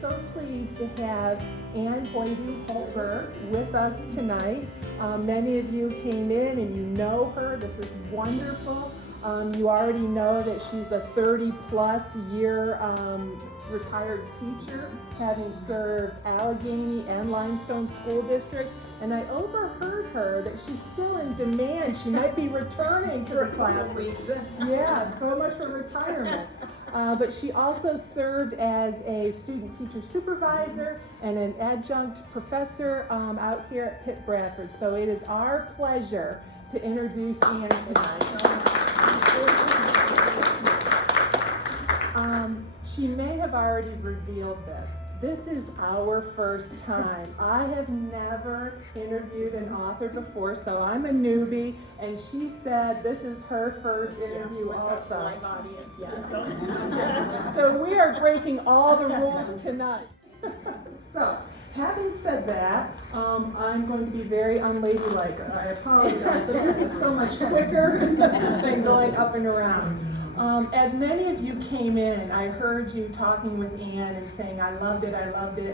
so pleased to have Hajdu Hultberg with us tonight. Many of you came in and you know her. This is wonderful. You already know that she's a 30-plus year retired teacher, having served Allegheny and Limestone school districts. And I overheard her that she's still in demand. She might be returning to the class. Yeah, so much for retirement. But she also served as a student teacher supervisor and an adjunct professor out here at Pitt Bradford. So it is our pleasure to introduce Ann tonight. She may have already revealed this. This is our first time. I have never interviewed an author before, so I'm a newbie, and she said this is her first interview also. Live audience, yes. So we are breaking all the rules tonight. So, having said that, I'm going to be very unladylike. I apologize, but this is so much quicker than going up and around. As many of you came in, I heard you talking with Ann and saying, I loved it,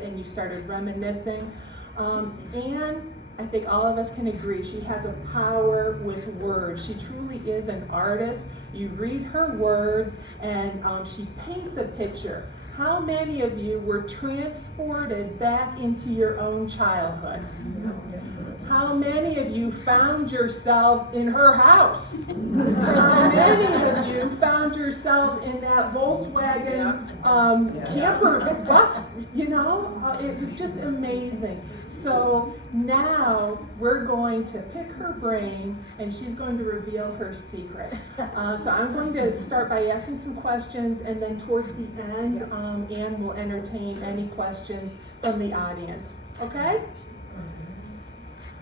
and you started reminiscing. Ann, I think all of us can agree, she has a power with words. She truly is an artist. You read her words and she paints a picture. How many of you were transported back into your own childhood? How many of you found yourselves in her house? How many of you found yourselves in that Volkswagen camper bus? You know, it was just amazing. So now we're going to pick her brain and she's going to reveal her secret. So I'm going to start by asking some questions, and then towards the end, Ann will entertain any questions from the audience. Okay?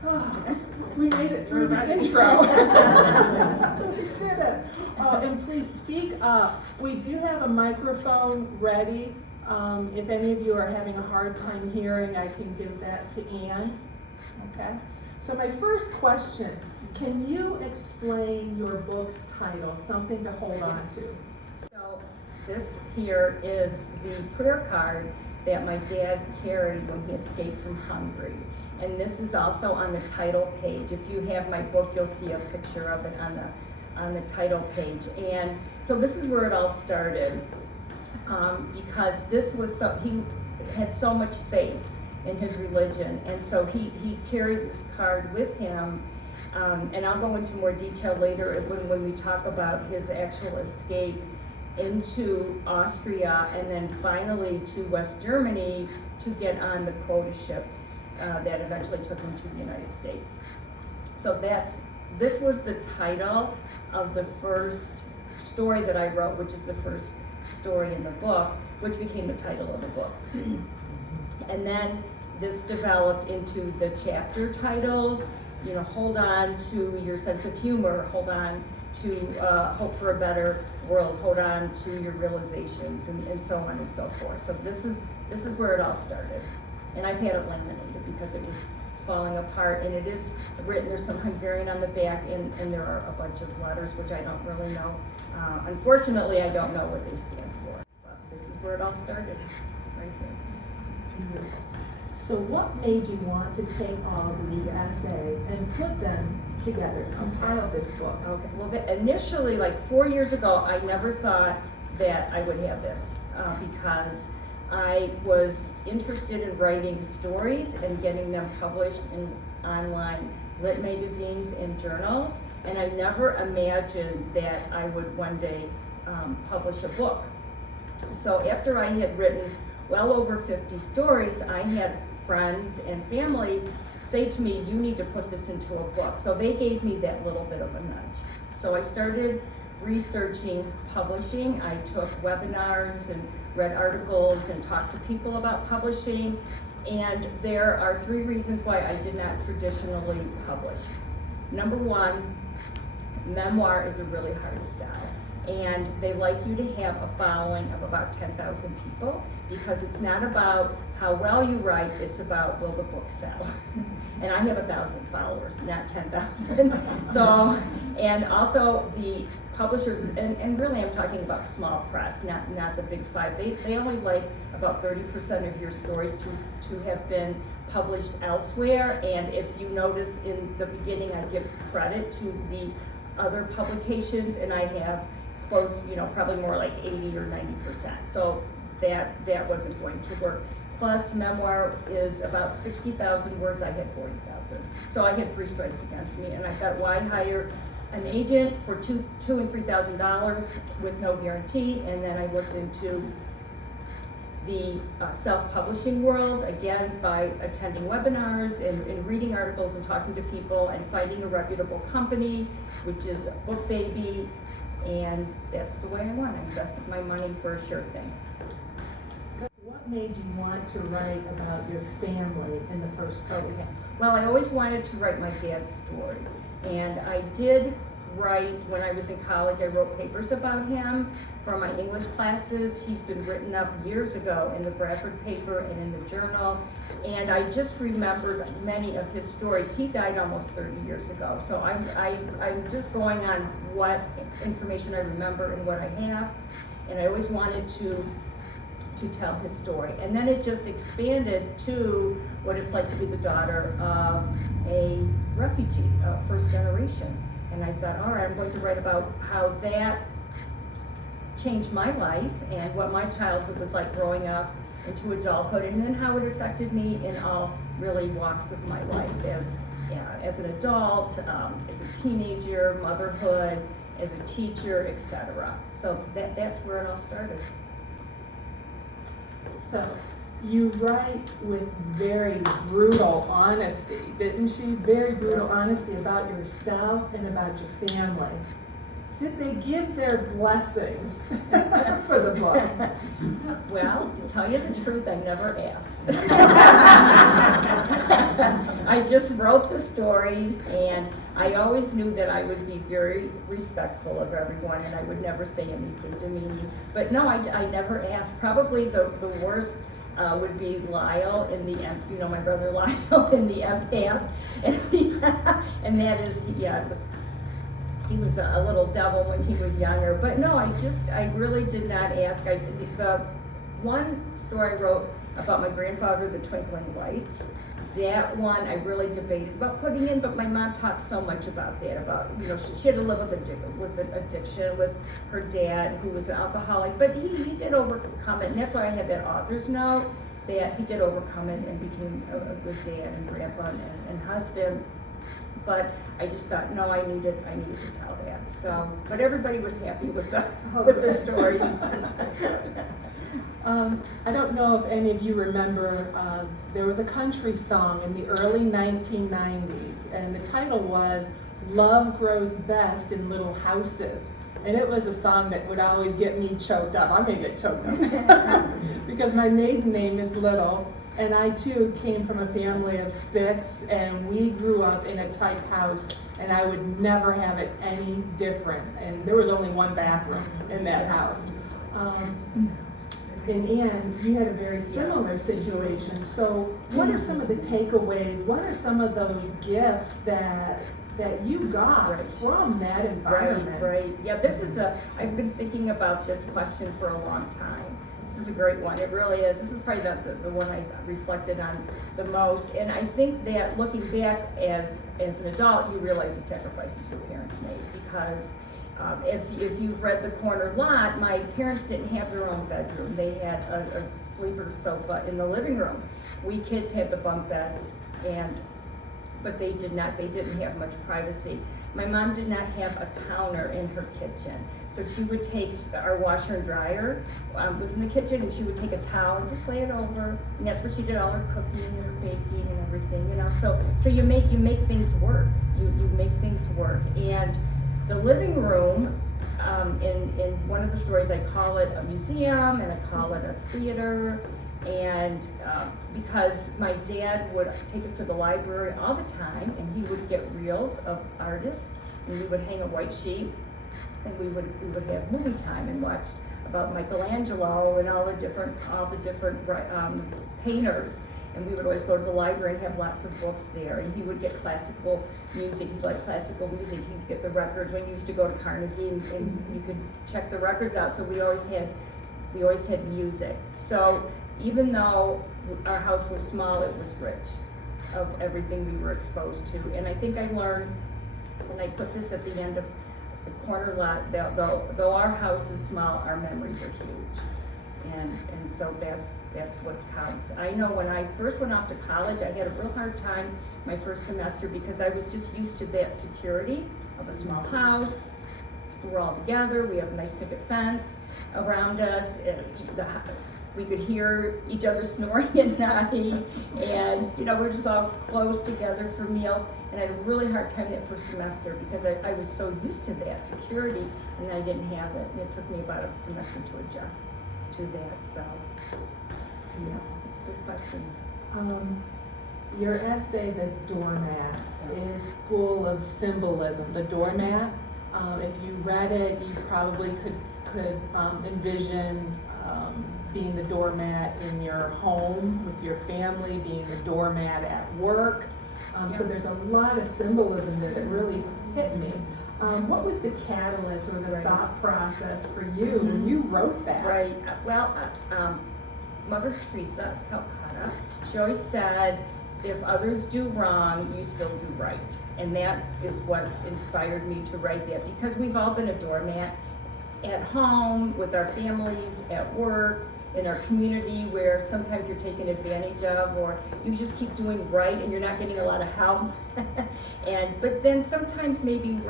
Oh, we made it through the intro. We did it. And please speak up. We do have a microphone ready. If any of you are having a hard time hearing, I can give that to Ann. Okay? So my first question, can you explain your book's title, Something to Hold On To? So this here is the prayer card that my dad carried when he escaped from Hungary. And this is also on the title page. If you have my book, you'll see a picture of it on the title page. And so this is where it all started, because he had so much faith in his religion, and so he carried this card with him. And I'll go into more detail later when we talk about his actual escape into Austria and then finally to West Germany to get on the quota ships that eventually took him to the United States. So this was the title of the first story that I wrote, which is the first story in the book, which became the title of the book. And then this developed into the chapter titles, you know, hold on to your sense of humor, hold on to hope for a better world, hold on to your realizations, and so on and so forth. So this is where it all started. And I've had it laminated because it was falling apart, and it is written, there's some Hungarian on the back, and there are a bunch of letters which I don't really know. Unfortunately, I don't know what they stand for, but this is where it all started, right here. So what made you want to take all of these essays and put them together, compile this book? Okay, well initially, like 4 years ago, I never thought that I would have this because I was interested in writing stories and getting them published in online lit magazines and journals, and I never imagined that I would one day publish a book. So after I had written well over 50 stories, I had friends and family say to me, you need to put this into a book. So they gave me that little bit of a nudge. So I started researching publishing. I took webinars and read articles and talked to people about publishing. And there are 3 reasons why I did not traditionally publish. Number 1, memoir is really hard to sell. And they like you to have a following of about 10,000 people, because it's not about how well you write, it's about will the book sell. And I have 1,000 followers, not 10,000. So, and also the publishers, and really I'm talking about small press, not the big five. They only like about 30% of your stories to have been published elsewhere. And if you notice in the beginning, I give credit to the other publications, and I have close, probably more like 80 or 90%. So that wasn't going to work. Plus, memoir is about 60,000 words. I had 40,000. So I had 3 strikes against me, and I thought, why hire an agent for $2,000 and $3,000 with no guarantee? And then I looked into the self-publishing world, again, by attending webinars and reading articles and talking to people and finding a reputable company, which is Book Baby, and that's the way I went. I invested my money for a sure thing. What made you want to write about your family in the first place? Okay. Well, I always wanted to write my dad's story, and I did write, when I was in college, I wrote papers about him for my English classes. He's been written up years ago in the Bradford paper and in the journal, and I just remembered many of his stories. He died almost 30 years ago, so I'm just going on what information I remember and what I have, and I always wanted to tell his story. And then it just expanded to what it's like to be the daughter of a refugee, first generation. And I thought, all right, I'm going to write about how that changed my life and what my childhood was like growing up into adulthood, and then how it affected me in all really walks of my life as an adult, as a teenager, motherhood, as a teacher, etc. So that's where it all started. So you write with very brutal honesty, didn't she? Very brutal honesty about yourself and about your family. Did they give their blessings for the book? Well, to tell you the truth, I never asked. I just wrote the stories, and I always knew that I would be very respectful of everyone, and I would never say anything demeaning. But no, I never asked. Probably the worst would be Lyle in the my brother Lyle in the empath, and that is, he was a little devil when he was younger. But no, I really did not ask. The one story I wrote about my grandfather, the Twinkling Lights, that one I really debated about putting in, but my mom talked so much about that, about, she had to live with an addiction with her dad, who was an alcoholic, but he did overcome it, and that's why I have that author's note, that he did overcome it and became a good dad and grandpa and husband. But I just thought, no, I needed to tell that. So, but everybody was happy with the stories. I don't know if any of you remember, there was a country song in the early 1990s, and the title was "Love Grows Best in Little Houses." And it was a song that would always get me choked up. I'm gonna get choked up because my maiden name is Little. And I too came from a family of 6, and we grew up in a tight house, and I would never have it any different. And there was only one bathroom in that house. And Anne, you had a very similar situation. So what are some of the takeaways? What are some of those gifts that you got from that environment? Right. Yeah, I've been thinking about this question for a long time. This is a great one. It really is. This is probably the one I reflected on the most. And I think that looking back as an adult, you realize the sacrifices your parents made. Because if you've read The Corner Lot, my parents didn't have their own bedroom. They had a sleeper sofa in the living room. We kids had the bunk beds, but they didn't have much privacy. My mom did not have a counter in her kitchen. So she would take our washer and dryer, was in the kitchen, and she would take a towel and just lay it over. And that's where she did all her cooking and her baking and everything, So you make things work. You make things work. And the living room, in one of the stories, I call it a museum and I call it a theater. And because my dad would take us to the library all the time, and he would get reels of artists, and we would hang a white sheet and we would have movie time and watch about Michelangelo and all the different painters. And we would always go to the library and have lots of books there. And he would get classical music. He liked classical music. He'd get the records. When we used to go to Carnegie, and you could check the records out. So we always had music. So even though our house was small, it was rich of everything we were exposed to. And I think I learned, and I put this at the end of the corner lot, that though our house is small, our memories are huge. And so that's what counts. I know when I first went off to college, I had a real hard time my first semester because I was just used to that security of a small house. We're all together, we have a nice picket fence around us, we could hear each other snoring at night, and we're just all close together for meals. And I had a really hard time that first semester because I was so used to that security, and I didn't have it. And it took me about a semester to adjust to that. So, yeah, it's a good question. Your essay, The Doormat, is full of symbolism. The doormat, if you read it, you probably could envision being the doormat in your home with your family, being the doormat at work. So there's a lot of symbolism that it really hit me. What was the catalyst or the thought process for you when you wrote that? Right. Well, Mother Teresa of Calcutta, she always said, if others do wrong, you still do right. And that is what inspired me to write that, because we've all been a doormat at home, with our families, at work, in our community, where sometimes you're taken advantage of, or you just keep doing right and you're not getting a lot of help. But then sometimes maybe we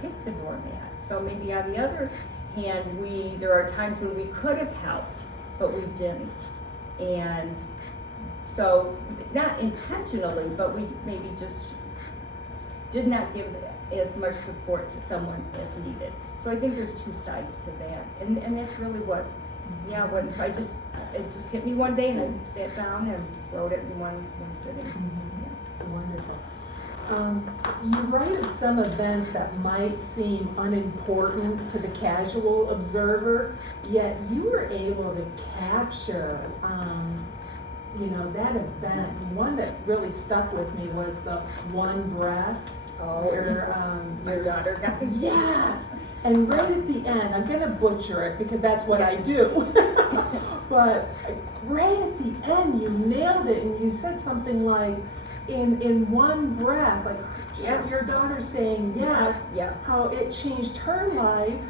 pick the doormat. So maybe on the other hand, there are times when we could have helped, but we didn't. And so, not intentionally, but we maybe just did not give as much support to someone as needed. So I think there's two sides to that, and that's really what it just hit me one day, and I sat down and wrote it in one sitting. Mm-hmm. Wonderful. You write of some events that might seem unimportant to the casual observer, yet you were able to capture that event. One that really stuck with me was the one breath. Where my daughter got yes, and right at the end, I'm gonna butcher it because that's what I do. But right at the end, you nailed it, and you said something like, "In one breath," like your daughter saying yes. How it changed her life,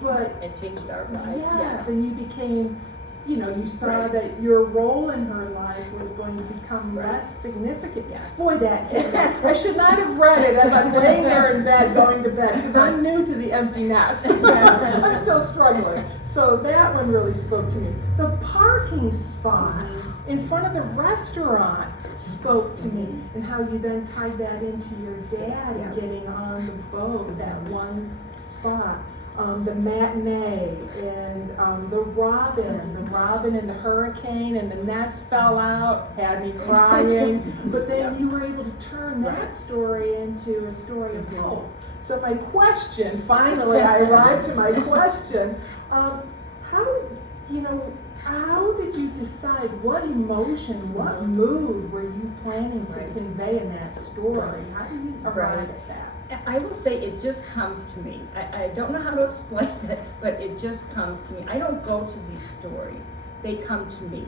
but it changed our lives. Yes, and you became. You saw that your role in her life was going to become less significant. Yes. Boy, that hit me. I should not have read it as I'm laying there in bed going to bed, because I'm new to the empty nest. I'm still struggling. So that one really spoke to me. The parking spot in front of the restaurant spoke to me, and how you then tied that into your dad and getting on the boat, that one spot. The matinee, and the robin and the hurricane, and the nest fell out, had me crying. But then you were able to turn that story into a story of hope. So my question, finally I arrived to my question, how did you decide what emotion, what mood were you planning to convey in that story? How did you arrive at that? I will say it just comes to me. I don't know how to explain it, but it just comes to me. I don't go to these stories. They come to me.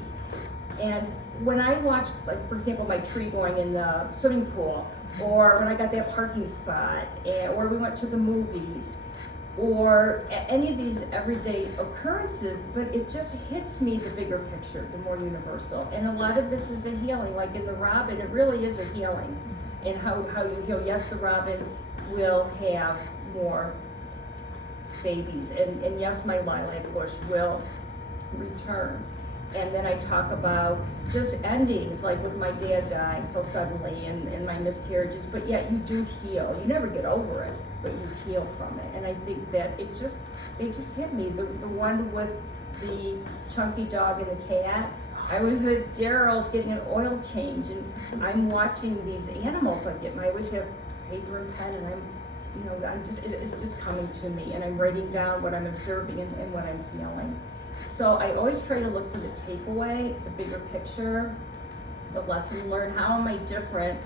And when I watch, like, for example, my tree going in the swimming pool, or when I got that parking spot, or we went to the movies, or any of these everyday occurrences, but it just hits me, the bigger picture, the more universal. And a lot of this is a healing. Like in the robin, it really is a healing. And how you heal. Yes, the robin will have more babies, and yes, my lilac bush will return. And then I talk about just endings, like with my dad dying so suddenly, and my miscarriages, but yet you do heal. You never get over it, but you heal from it. And I think that it just hit me. The one with the chunky dog and the cat, I was at Daryl's getting an oil change, and I'm watching these animals. I always have paper and pen, and I'm you know, it's just coming to me, and I'm writing down what I'm observing and what I'm feeling. So I always try to look for the takeaway, the bigger picture, the lesson learned. How am I different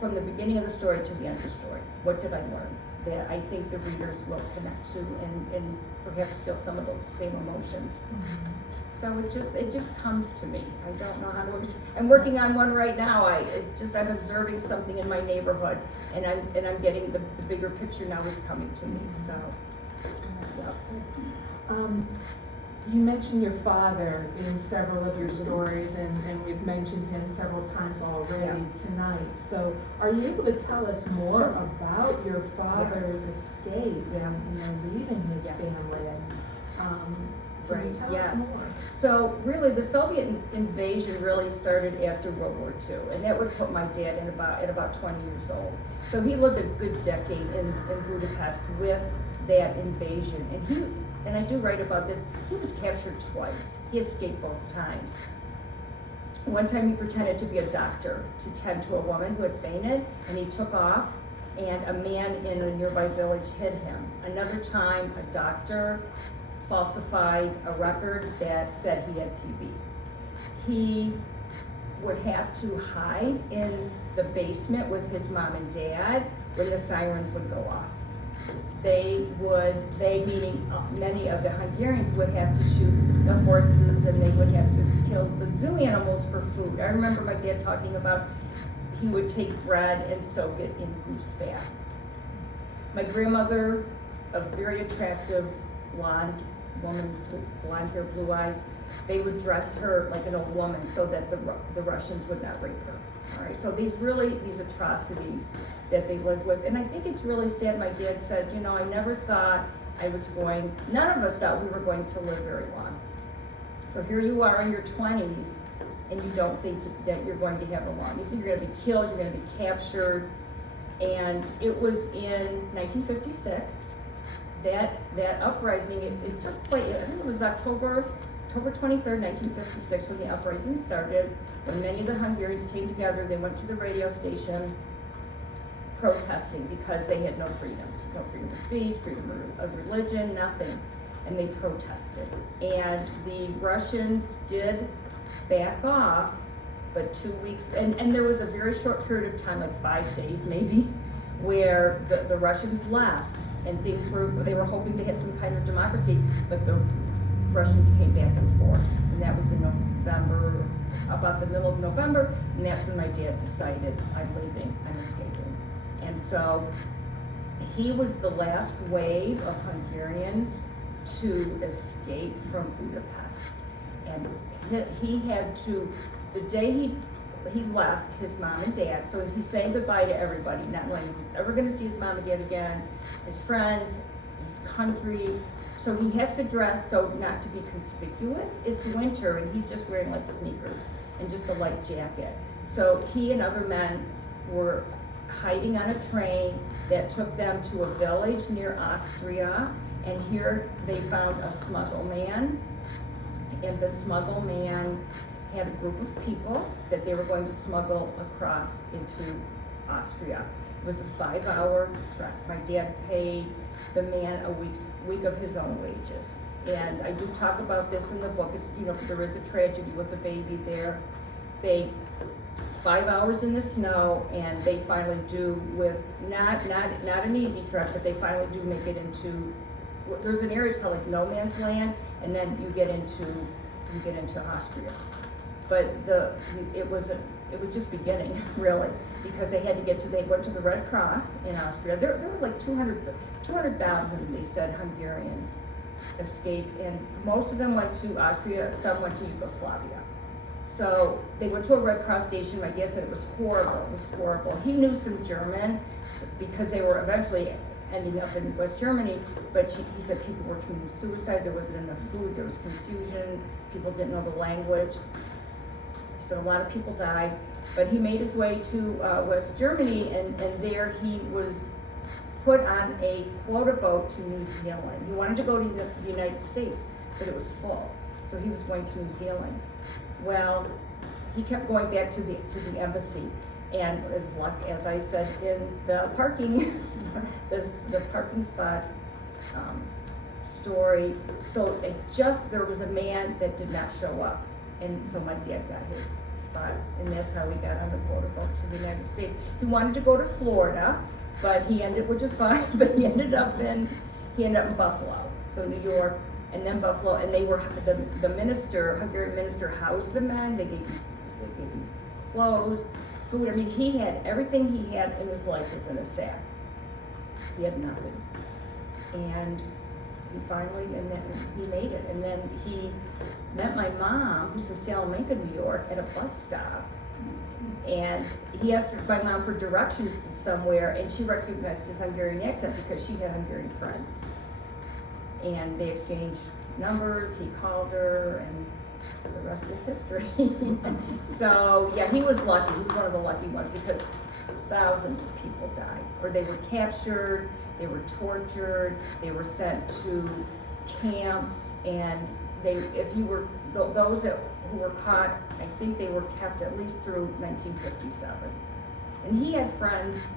from the beginning of the story to the end of the story? What did I learn that I think the readers will connect to and perhaps feel some of those same emotions? Mm-hmm. So it just comes to me. I don't know how to. I'm working on one right now. I'm observing something in my neighborhood, and I'm getting the bigger picture now is coming to me. So, yeah. You mentioned your father in several of your stories, and we've mentioned him several times already tonight. So, are you able to tell us more about your father's escape and leaving his family? Can you tell us more? So, really, the Soviet invasion really started after World War II, and that would put my dad at about 20 years old. So he lived a good decade in Budapest with that invasion, and I do write about this. He was captured twice. He escaped both times. One time he pretended to be a doctor to tend to a woman who had fainted, and he took off, and a man in a nearby village hid him. Another time, a doctor falsified a record that said he had TB. He would have to hide in the basement with his mom and dad when the sirens would go off. Meaning many of the Hungarians would have to shoot the horses, and they would have to kill the zoo animals for food. I remember my dad talking about he would take bread and soak it in goose fat. My grandmother, a very attractive blonde woman, blonde hair, blue eyes, they would dress her like an old woman so that the Russians would not rape her. All right, so these atrocities that they lived with. And I think it's really sad. My dad said, I never thought none of us thought we were going to live very long. So here you are in your 20s, and you don't think that you're going to have a long. You think you're going to be killed, you're going to be captured. And it was in 1956, that uprising, it took place, I think it was October 23rd, 1956, when the uprising started, when many of the Hungarians came together. They went to the radio station protesting because they had no freedoms, no freedom of speech, freedom of religion, nothing, and they protested. And the Russians did back off, but 2 weeks, and there was a very short period of time, like 5 days maybe, where the Russians left, and they were hoping to hit some kind of democracy, but the Russians came back in force, and that was in November, about the middle of November, and that's when my dad decided, I'm leaving, I'm escaping. And so he was the last wave of Hungarians to escape from Budapest. And he had to, the day he left his mom and dad, so he's saying goodbye to everybody, not knowing if he's ever gonna see his mom and dad again, his friends, his country. So he has to dress so not to be conspicuous. It's winter, and he's just wearing like sneakers and just a light jacket. So he and other men were hiding on a train that took them to a village near Austria, and here they found a smuggle man, and the smuggle man had a group of people that they were going to smuggle across into Austria. It was a 5-hour trek. My dad paid the man a week of his own wages. And I do talk about this in the book. It's, there is a tragedy with the baby there. 5 hours in the snow, and they finally do, with not an easy trek, but they finally do make it into, there's an area called like no man's land, and then you get into Austria. But it was just beginning, really, because they went to the Red Cross in Austria. There were like 200,000, they said, Hungarians escaped, and most of them went to Austria, some went to Yugoslavia. So they went to a Red Cross station. My dad said it was horrible. He knew some German because they were eventually ending up in West Germany, but he said people were committing suicide, there wasn't enough food, there was confusion, people didn't know the language. So a lot of people died, but he made his way to West Germany, and there he was put on a quota boat to New Zealand. He wanted to go to the United States, but it was full, so he was going to New Zealand. Well, he kept going back to the embassy, And as luck, as I said, in the parking, the parking spot story, so there was a man that did not show up. And so my dad got his spot, and that's how we got on the motorboat to the United States. He wanted to go to Florida, but which is fine, but he ended up in Buffalo, so New York, and then Buffalo, and they were, the minister, Hungarian minister housed the men, they gave him clothes, food, I mean, he had, everything he had in his life was in a sack. He had nothing. And he finally, and then he made it, and then he met my mom, who's from Salamanca, New York, at a bus stop. And he asked my mom for directions to somewhere, and she recognized his Hungarian accent because she had Hungarian friends. And they exchanged numbers, he called her, and the rest is history. So, yeah, he was lucky. He was one of the lucky ones because thousands of people died, or they were captured, they were tortured, they were sent to camps, and those who were caught, I think they were kept at least through 1957. And he had friends,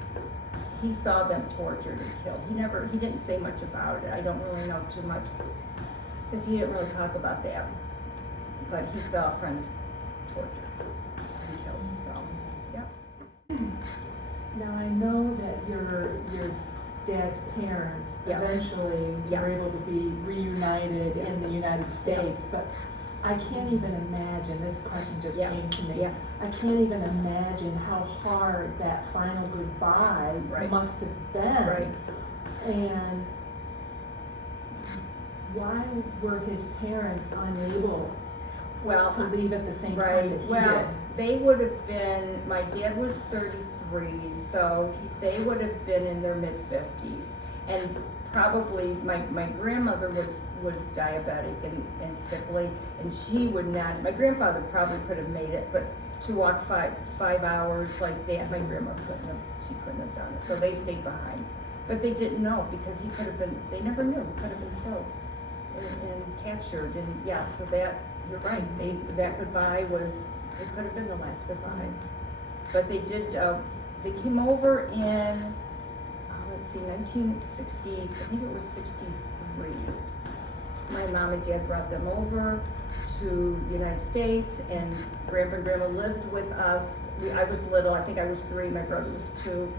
he saw them tortured and killed. He didn't say much about it. I don't really know too much, because he didn't really talk about that. But he saw friends tortured and killed, so, yeah. Now, I know that your dad's parents Yeah. eventually Yes. were able to be reunited Yeah. in the United States, but I can't even imagine, this question just Yeah. came to me. Yeah. I can't even imagine how hard that final goodbye Right. must have been. Right. And why were his parents unable Well, to leave at the same time right, that he well, did? they would have been, my dad was 33, so they would have been in their mid-50s. And probably, my grandmother was diabetic and sickly, and she would not, my grandfather probably could have made it, but to walk five hours like that, my grandma couldn't have done it, so they stayed behind. But they didn't know, because he could have been, they never knew, he could have been killed and captured, and yeah, so that, you're right, that goodbye was, it could have been the last goodbye. But they did, they came over in, let's see, 1960, I think it was 63. My mom and dad brought them over to the United States, and Grandpa and Grandma lived with us. I was little, I think I was 3, my brother was 2,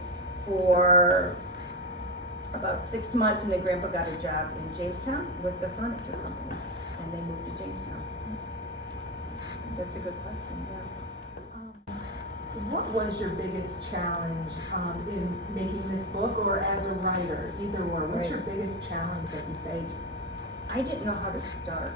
for about 6 months, and then Grandpa got a job in Jamestown with the furniture company, and they moved to Jamestown. That's a good question, yeah. What was your biggest challenge in making this book, or as a writer, either or? What's your biggest challenge that you face? I didn't know how to start.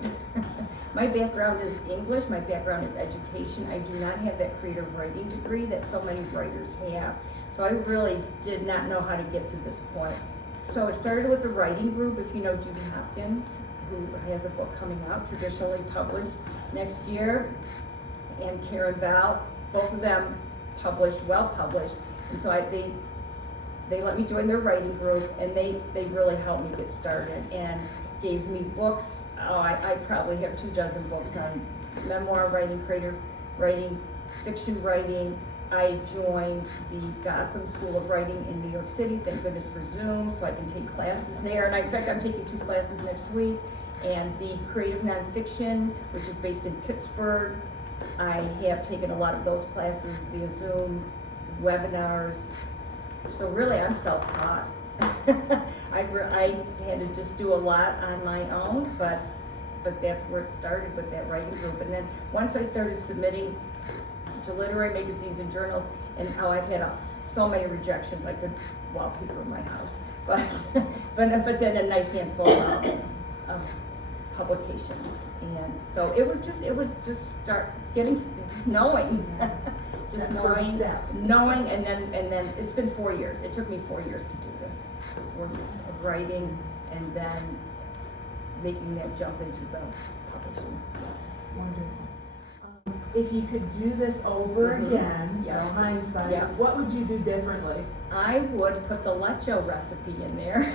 My background is English, my background is education. I do not have that creative writing degree that so many writers have. So I really did not know how to get to this point. So it started with a writing group, if you know Judy Hopkins, who has a book coming out, traditionally published next year, and Karen Bell, both of them published, well published. And so they let me join their writing group, and they really helped me get started and gave me books. I probably have 24 books on memoir writing, creative writing, fiction writing. I joined the Gotham School of Writing in New York City, thank goodness for Zoom, so I can take classes there. And in fact, I'm taking 2 classes next week. And the creative nonfiction, which is based in Pittsburgh, I have taken a lot of those classes via Zoom, webinars. So really, I'm self-taught. I had to just do a lot on my own, but that's where it started with that writing group. And then once I started submitting to literary magazines and journals, and I've had so many rejections, I could wallpaper my house. But then a nice handful of publications. And so it was just knowing. Just knowing, and then it's been 4 years. It took me 4 years to do this. 4 years of writing, and then making that jump into the publishing. Wonderful. If you could do this over Mhm. again, so Yeah. hindsight, Yeah. what would you do differently? I would put the lecho recipe in there.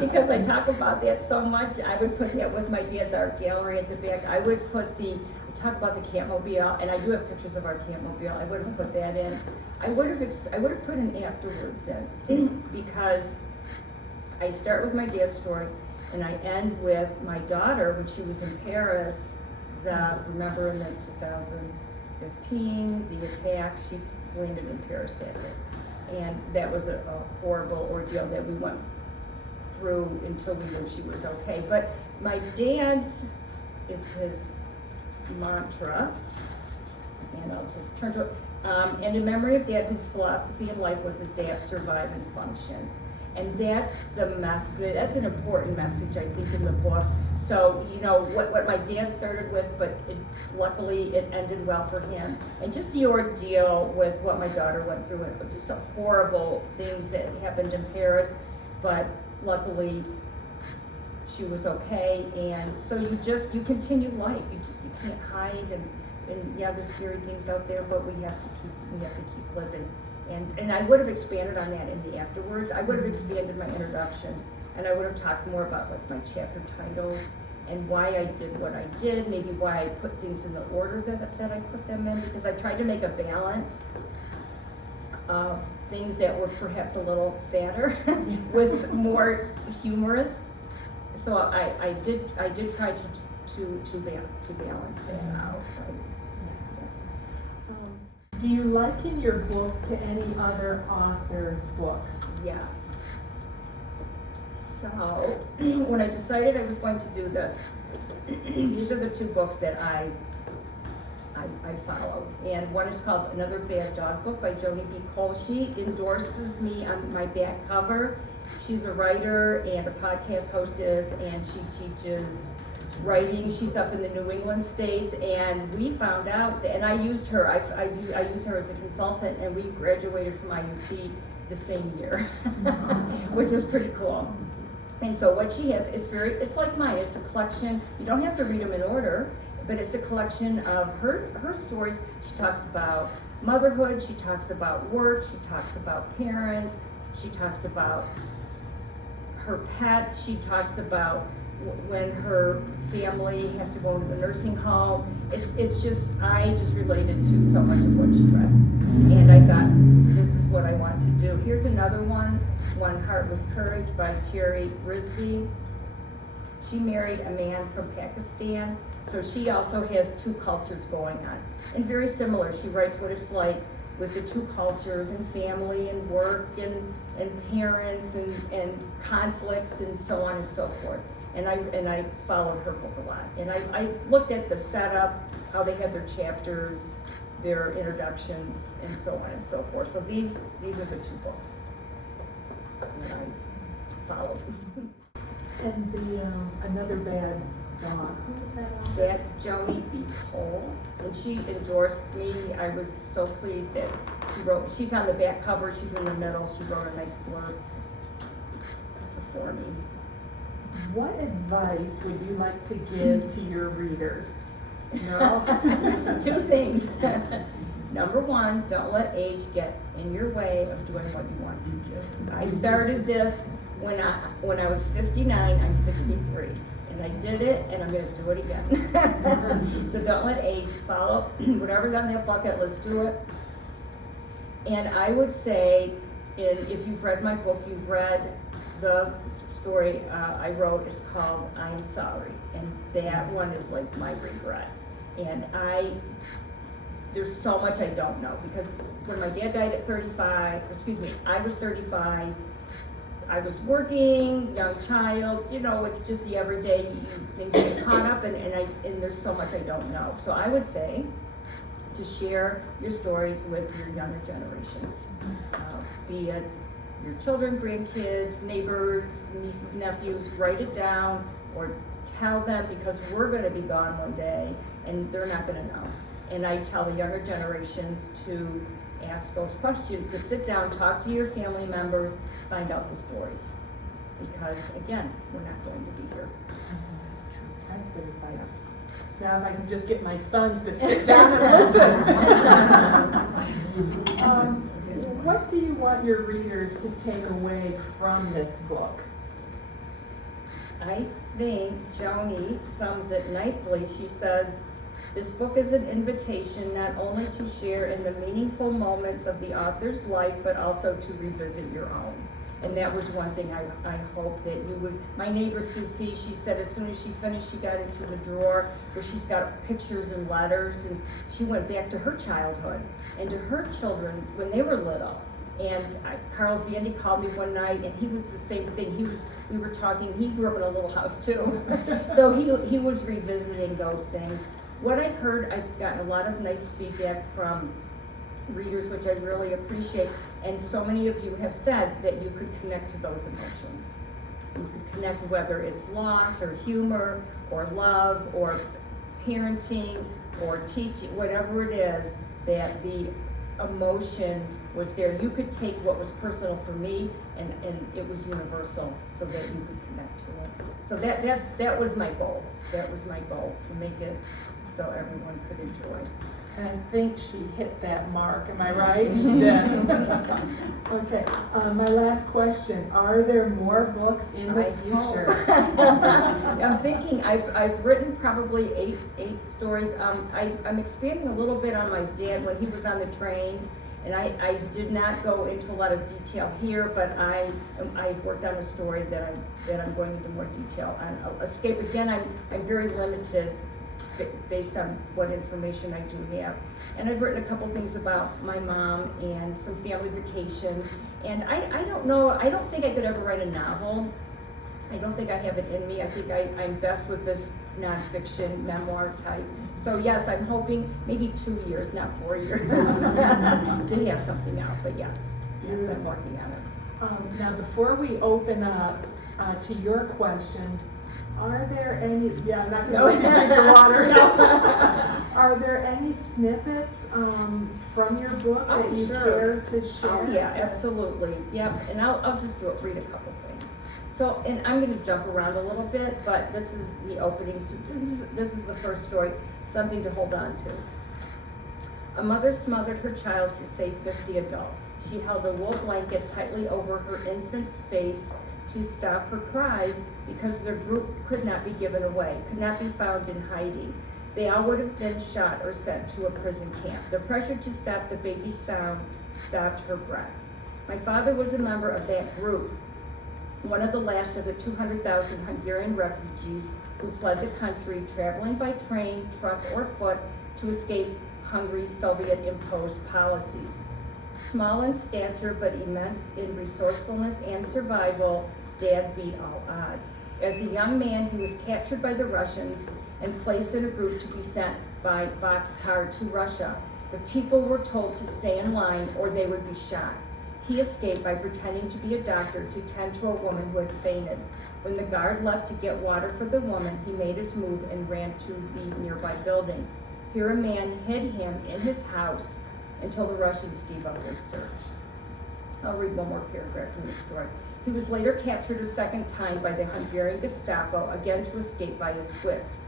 Because I talk about that so much. I would put that with my dad's art gallery at the back. I would put I talk about the Campmobile, and I do have pictures of our Campmobile. I would have put that in. I would have put an afterwards in, because I start with my dad's story, and I end with my daughter when she was in Paris. Remember in the 2015, the attack, she landed in Paris that day. And that was a horrible ordeal that we went through until we knew she was okay. But my dad's is his mantra, and I'll just turn to it. And in memory of Dad, whose philosophy in life was his dad, survive and function. And that's the message, that's an important message, I think, in the book. So, you know, what my dad started with, but luckily it ended well for him. And just the ordeal with what my daughter went through, and just the horrible things that happened in Paris, but luckily she was okay. And so you continue life. You can't hide, and yeah, there's scary things out there, but we have to keep living. And I would have expanded on that in the afterwards. I would have expanded my introduction, and I would have talked more about like my chapter titles and why I did what I did, maybe why I put things in the order that I put them in, because I tried to make a balance of things that were perhaps a little sadder with more humorous. So I did try to balance that out. Right? Do you liken your book to any other author's books? Yes. So, when I decided I was going to do this, these are the two books that I followed. And one is called Another Bad Dog Book by Joni B. Cole. She endorses me on my back cover. She's a writer and a podcast hostess, and she teaches writing. She's up in the New England states, and we found out that, and I used her. I used her as a consultant, and we graduated from IUP the same year, which was pretty cool. And so what she has is it's like mine. It's a collection. You don't have to read them in order, but it's a collection of her stories. She talks about motherhood. She talks about work. She talks about parents. She talks about her pets. She talks about when her family has to go to the nursing home. I just related to so much of what she read. And I thought, this is what I want to do. Here's another one, One Heart with Courage by Terry Risby. She married a man from Pakistan, so she also has two cultures going on. And very similar, she writes what it's like with the two cultures, and family and work and parents and conflicts and so on and so forth. And I followed her book a lot. And I looked at the setup, how they had their chapters, their introductions, and so on and so forth. So these are the two books that I followed. And the Another Bad Dog, who was that on? That's Joni B. Cole, and she endorsed me. I was so pleased that she's on the back cover, she's in the middle, she wrote a nice blurb for me. What advice would you like to give to your readers? Two things. Number one, don't let age get in your way of doing what you want to do. I started this when I was 59, I'm 63. And I did it, and I'm going to do it again. So don't let age follow. Whatever's on that bucket, let's do it. And I would say, if you've read my book, you've read the story I wrote is called I'm Sorry. And that one is like my regrets. And there's so much I don't know, because when my dad died at I was 35. I was working, young child, it's just the everyday things get caught up, and there's so much I don't know. So I would say to share your stories with your younger generations, be it your children, grandkids, neighbors, nieces, nephews. Write it down or tell them, because we're going to be gone one day and they're not going to know. And I tell the younger generations to ask those questions, to sit down, talk to your family members, find out the stories. Because again, we're not going to be here. That's good advice. Now if I can just get my sons to sit down and listen. What do you want your readers to take away from this book? I think Joni sums it nicely. She says, this book is an invitation not only to share in the meaningful moments of the author's life, but also to revisit your own. And that was one thing I hope that you would. My neighbor Sophie, she said as soon as she finished, she got into the drawer where she's got pictures and letters, and she went back to her childhood and to her children when they were little. And Carl Zandy called me one night, and he was the same thing. We were talking. He grew up in a little house too, so he was revisiting those things. What I've heard, I've gotten a lot of nice feedback from readers, which I really appreciate. And so many of you have said that you could connect to those emotions. You could connect whether it's loss or humor or love or parenting or teaching, whatever it is, that the emotion was there. You could take what was personal for me and it was universal so that you could connect to it. So that was my goal. That was my goal, to make it so everyone could enjoy. And I think she hit that mark, am I right? She did. Okay, my last question, are there more books in the future? I'm thinking, I've written probably eight stories. I'm expanding a little bit on my dad when he was on the train, and I did not go into a lot of detail here, but I worked on a story that I'm going into more detail on. Escape, again, I'm very limited based on what information I do have. And I've written a couple things about my mom and some family vacations. And I don't know, I don't think I could ever write a novel. I don't think I have it in me. I think I'm best with this nonfiction memoir type. So yes, I'm hoping maybe 2 years, not 4 years, to have something out. But yes, I'm working on it. Now before we open up to your questions, are there any, I'm not going to let you drink your water. Are there any snippets from your book that you care to share? Oh yeah, absolutely. Yep, and I'll just read a couple things. So, and I'm going to jump around a little bit, but this is the opening this is the first story, something to hold on to. A mother smothered her child to save 50 adults. She held a wool blanket tightly over her infant's face to stop her cries because their group could not be given away, could not be found in hiding. They all would have been shot or sent to a prison camp. The pressure to stop the baby's sound stopped her breath. My father was a member of that group, one of the last of the 200,000 Hungarian refugees who fled the country, traveling by train, truck, or foot to escape Hungary's Soviet-imposed policies. Small in stature, but immense in resourcefulness and survival, Dad beat all odds. As a young man, he was captured by the Russians and placed in a group to be sent by boxcar to Russia. The people were told to stay in line or they would be shot. He escaped by pretending to be a doctor to tend to a woman who had fainted. When the guard left to get water for the woman, he made his move and ran to the nearby building. Here a man hid him in his house until the Russians gave up their search. I'll read one more paragraph from the story. He was later captured a second time by the Hungarian Gestapo, again to escape by his wits.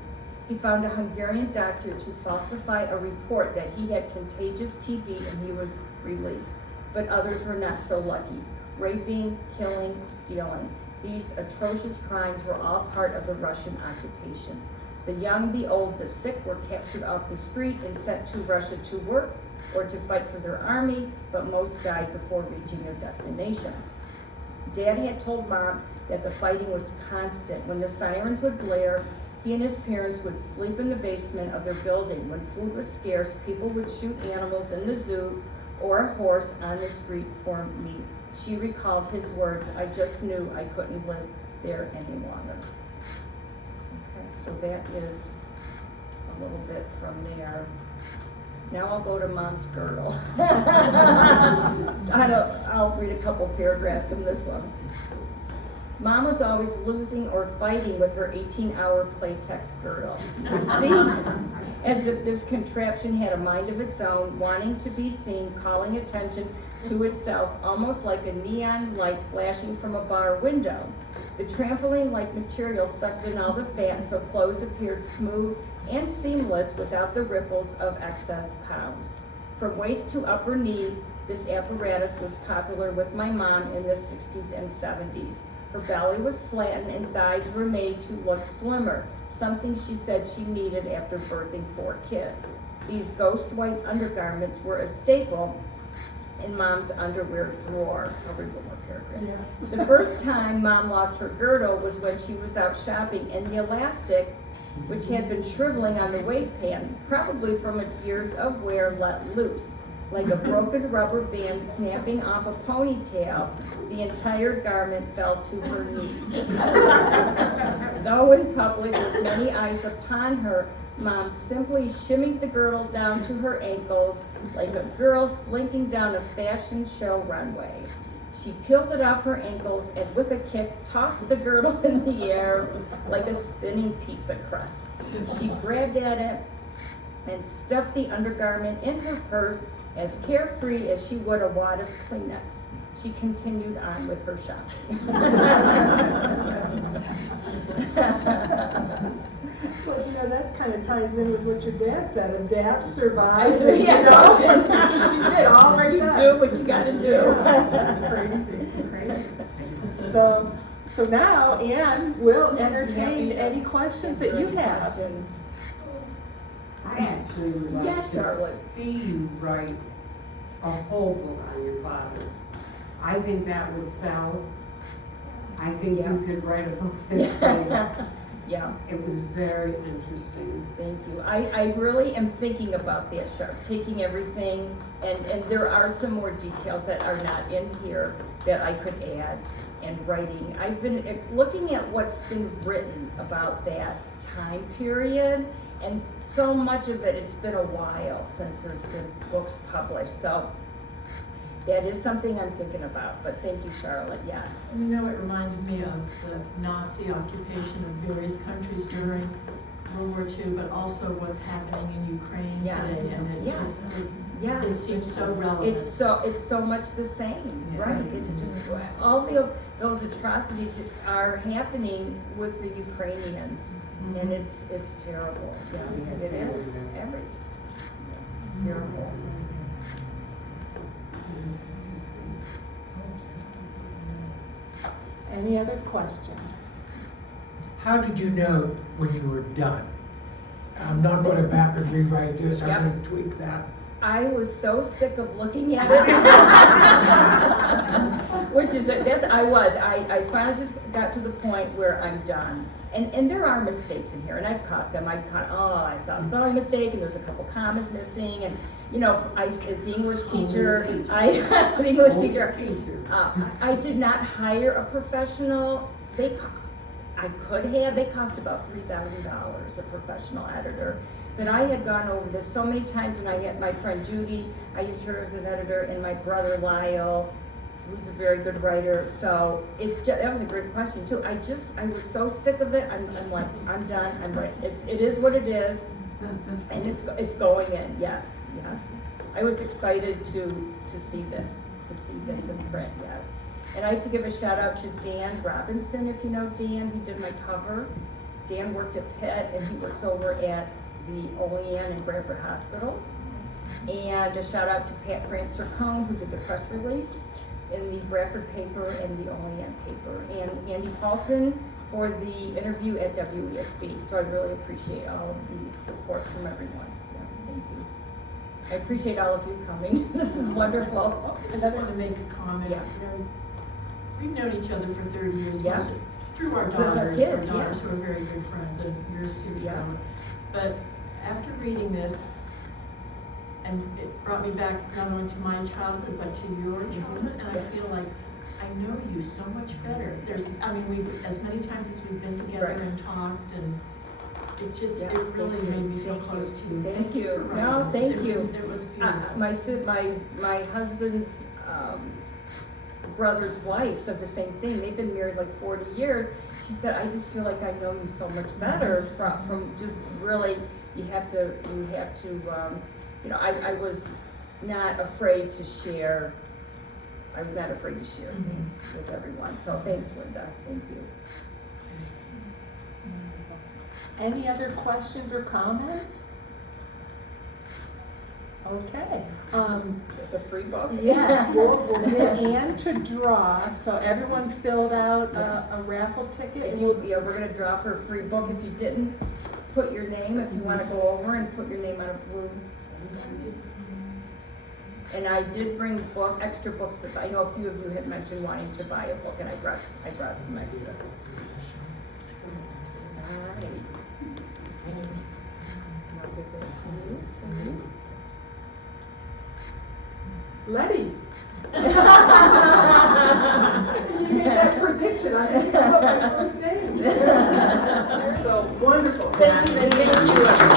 He found a Hungarian doctor to falsify a report that he had contagious TB and he was released. But others were not so lucky. Raping, killing, stealing. These atrocious crimes were all part of the Russian occupation. The young, the old, the sick were captured off the street and sent to Russia to work or to fight for their army, but most died before reaching their destination. Dad had told Mom that the fighting was constant. When the sirens would blare, he and his parents would sleep in the basement of their building. When food was scarce, people would shoot animals in the zoo or a horse on the street for meat. She recalled his words, "I just knew I couldn't live there any longer." Okay, so that is a little bit from there. Now I'll go to Mom's girdle. I'll read a couple paragraphs from this one. Mom was always losing or fighting with her 18-hour playtex girdle. It seemed as if this contraption had a mind of its own, wanting to be seen, calling attention to itself, almost like a neon light flashing from a bar window. The trampoline-like material sucked in all the fat, so clothes appeared smooth and seamless without the ripples of excess pounds. From waist to upper knee, this apparatus was popular with my mom in the 60s and 70s. Her belly was flattened and thighs were made to look slimmer, something she said she needed after birthing 4 kids. These ghost white undergarments were a staple in Mom's underwear drawer. I'll read one more paragraph. Yes. The first time Mom lost her girdle was when she was out shopping, and the elastic, which had been shriveling on the waistband, probably from its years of wear, let loose. Like a broken rubber band snapping off a ponytail, the entire garment fell to her knees. Though in public with many eyes upon her, Mom simply shimmied the girdle down to her ankles like a girl slinking down a fashion show runway. She peeled it off her ankles and with a kick tossed the girdle in the air like a spinning pizza crust. She grabbed at it and stuffed the undergarment in her purse as carefree as she would a wad of Kleenex. She continued on with her shopping. Well, that kind of ties in with what your dad said. Adapt, survive. I see, yeah. She did all right. You do what you gotta do. Yeah, that's crazy. So now Ann will entertain any questions that you have. Questions. I actually would like Yes, to Charlotte. see you write a whole book on your father. I think that would sell. I think Yeah. you could write a book this way. Yeah, It was very interesting. thank you. I really am thinking about that, Sharp, taking everything, and there are some more details that are not in here that I could add, and writing. I've been looking at what's been written about that time period, and so much of it, it's been a while since there's been books published, so that is something I'm thinking about, but thank you, Charlotte, yes. You know, it reminded me of the Nazi occupation of various countries during World War II, but also what's happening in Ukraine Yes. today, and it Yes. just, Yes. it seems so relevant. It's so much the same, Yeah. right? It's just, all those atrocities are happening with the Ukrainians, and it's terrible, yes, it is, it's terrible. Any other questions? How did you know when you were done? I'm not going to back and rewrite this, I'm Yep. going to tweak that. I was so sick of looking at it. Which is, I finally just got to the point where I'm done. And there are mistakes in here, and I've caught them. I saw a spelling mistake, and there's a couple commas missing, and, as the English teacher, I did not hire a professional. They cost about $3,000, a professional editor. But I had gone over this so many times, and I had my friend Judy, I used her as an editor, and my brother Lyle, who's a very good writer. So that was a great question too. I was so sick of it. I'm like, I'm done. I'm right. It is what it is, and it's going in. Yes. I was excited to see this in print. Yes. And I have to give a shout out to Dan Robinson, if you know Dan. He did my cover. Dan worked at Pitt, and he works over at the Olean and Bradford hospitals. And a shout out to Pat Francer-Cohn, who did the press release in the Bradford paper and the Olean paper. And Andy Paulson for the interview at WESB. So I really appreciate all of the support from everyone. Yeah, thank you. I appreciate all of you coming. This is wonderful. I just want to make a comment. Yeah. We've known each other for 30 years. Yeah. Mostly through our Since our daughters, kids, who yeah. are very good friends, and yours too, Yeah. Charlotte. But after reading this, and it brought me back not only to my childhood, but to your childhood, and I feel like I know you so much better. We've, as many times as we've been together Right. and talked, and Yeah, it really thank you. made me feel Thank close you. to you. Thank you. for writing No, this. thank It you. was beautiful. My husband's brother's wife said the same thing. They've been married like 40 years. She said, I just feel like I know you so much better from just really, you have to, you know, I was not afraid to share. I was not afraid to share things with everyone. So thanks, Linda. Thank you. Any other questions or comments? Okay. The free book? Yes, we'll get Ann to draw, so everyone filled out a raffle ticket. If and you, we'll- yeah, we're gonna draw for a free book. If you didn't put your name, if you wanna go over and put your name on a blue. And I did bring extra books. I know a few of you had mentioned wanting to buy a book, and I brought some extra. Alright. Now give it to you. Letty. You get that prediction, I didn't know my first name. So wonderful. Thank you.